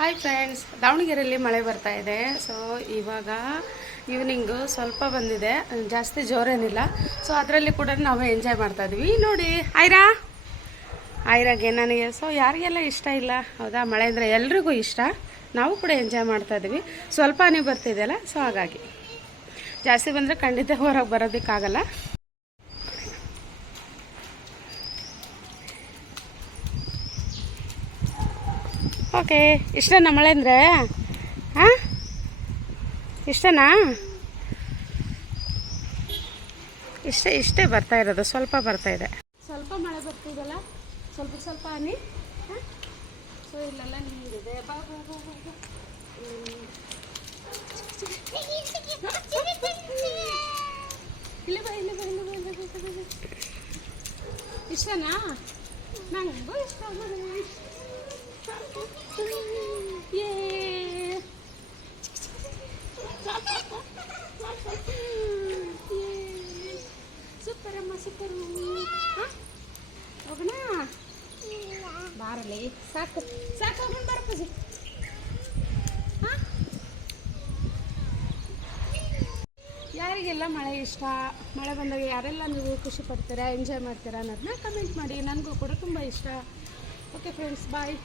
Hi friends, ದಾವಣಗೆರೆಯಲ್ಲಿ ಮಳೆ ಬರ್ತಾ ಇದೆ. ಸೊ ಇವಾಗ ಈವ್ನಿಂಗು ಸ್ವಲ್ಪ ಬಂದಿದೆ, ಜಾಸ್ತಿ ಜೋರೇನಿಲ್ಲ. ಸೊ ಅದರಲ್ಲಿ ಕೂಡ ನಾವು ಎಂಜಾಯ್ ಮಾಡ್ತಾ ಇದ್ವಿ. ನೋಡಿ ಐರಾಗೆ ನನಗೆ ಯಾರಿಗೆಲ್ಲ ಇಷ್ಟ ಇಲ್ಲ ಹೌದಾ, ಮಳೆ ಅಂದರೆ ಎಲ್ರಿಗೂ ಇಷ್ಟ. ನಾವು ಕೂಡ ಎಂಜಾಯ್ ಮಾಡ್ತಾ ಇದ್ವಿ. ಸ್ವಲ್ಪ ಹನಿ ಬರ್ತಿದೆಯಲ್ಲ, ಸೊ ಹಾಗಾಗಿ ಜಾಸ್ತಿ ಬಂದರೆ ಖಂಡಿತ ಹೊರಗೆ ಬರೋದಕ್ಕಾಗಲ್ಲ. ಓಕೆ, ಇಷ್ಟನಾ ಮಳೆ ಅಂದರೆ? ಹಾಂ, ಇಷ್ಟನಾ? ಇಷ್ಟೇ ಬರ್ತಾ ಇರೋದು, ಸ್ವಲ್ಪ ಬರ್ತಾ ಇದೆ. ಸ್ವಲ್ಪ ಮಳೆ ಬರ್ತಿದೆಯಲ್ಲ, ಸ್ವಲ್ಪ ಸ್ವಲ್ಪ ಹನಿ. ಹಾಂ, ಸೊ ಇಲ್ಲೆಲ್ಲ ನೀರಿದೆ. ಬಾ ಬಾ ಬಾ ಬಾ ಬಾ. ಇಲ್ಲಿ ಬಾ, ಇಲ್ಲಿ ಬಾ, ಇಲ್ಲಿ ಬಾ, ಇಲ್ಲಿ ಬಾ, ಇಲ್ಲಿ ಬಾ. ಇಷ್ಟನಾ? ನನಗೂ ಇಷ್ಟ. ಸೂಪರಮ್ಮ, ಸೂಪರು. ಹೋಗೋಣ ಬಾರಲಿ. ಸಾಕು ಸಾಕು, ಹೋಗೋಣ ಬಾರ ಪೂಜೆ. ಯಾರಿಗೆಲ್ಲ ಮಳೆ ಇಷ್ಟ, ಮಳೆ ಬಂದಾಗ ಯಾರೆಲ್ಲ ನೀವು ಖುಷಿ ಪಡ್ತೀರಾ, ಎಂಜಾಯ್ ಮಾಡ್ತೀರಾ ಅನ್ನೋದನ್ನ ಕಮೆಂಟ್ ಮಾಡಿ. ನನಗೂ ಕೂಡ ತುಂಬ ಇಷ್ಟ. ಓಕೆ ಫ್ರೆಂಡ್ಸ್, ಬಾಯ್.